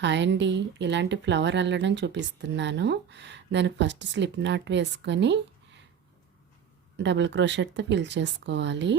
Hi అండి, ఇలాంటి flower అల్లడం చూపిస్తున్నాను. దానికి ఫస్ట్ స్లిప్ నాట్ వేసుకొని డబుల్ క్రోషెట్తో ఫిల్ చేసుకోవాలి.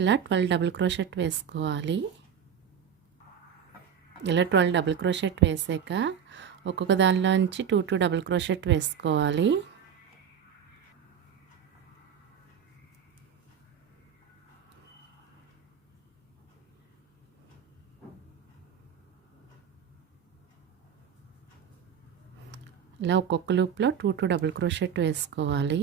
ఇలా 12 డబుల్ క్రోషెట్ వేసుకోవాలి. ఇలా 12 డబుల్ క్రోషెట్ వేసాక ఒక్కొక్క దానిలో నుంచి 2 డబుల్ క్రోషెట్ వేసుకోవాలి. ఇలా ఒక్కొక్క లూప్లో 2 డబుల్ క్రోషెట్ వేసుకోవాలి.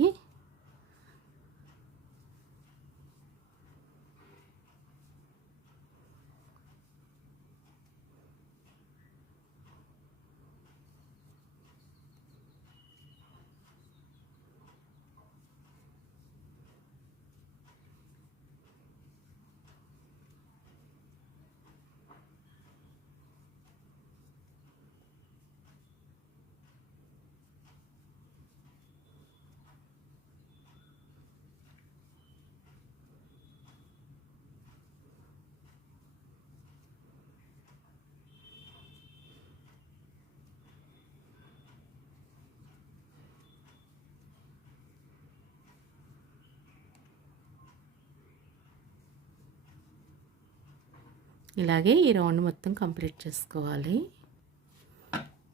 ఇలాగే ఈ రౌండ్ మొత్తం కంప్లీట్ చేసుకోవాలి.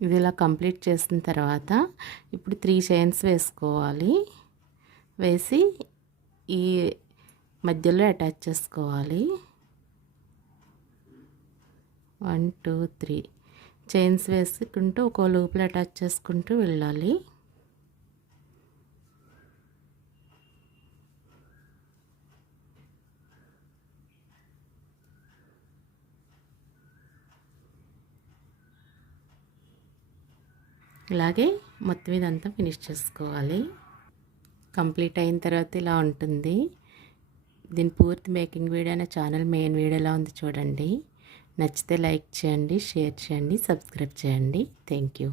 ఇది ఇలా కంప్లీట్ చేసిన తర్వాత ఇప్పుడు 3 చైన్స్ వేసుకోవాలి. వేసి ఈ మధ్యలో అటాచ్ చేసుకోవాలి. 1 2 3 చైన్స్ వేసుకుంటూ ఒక్కో లూప్లో అటాచ్ చేసుకుంటూ వెళ్ళాలి. ఇలాగే మొత్తం ఇదంతా ఫినిష్ చేసుకోవాలి. కంప్లీట్ అయిన తర్వాత ఇలా ఉంటుంది. దీని పూర్తి మేకింగ్ వీడియో నా ఛానల్ మెయిన్ వీడియోలో ఉంది, చూడండి. నచ్చితే లైక్ చేయండి, షేర్ చేయండి, సబ్స్క్రైబ్ చేయండి. Thank you.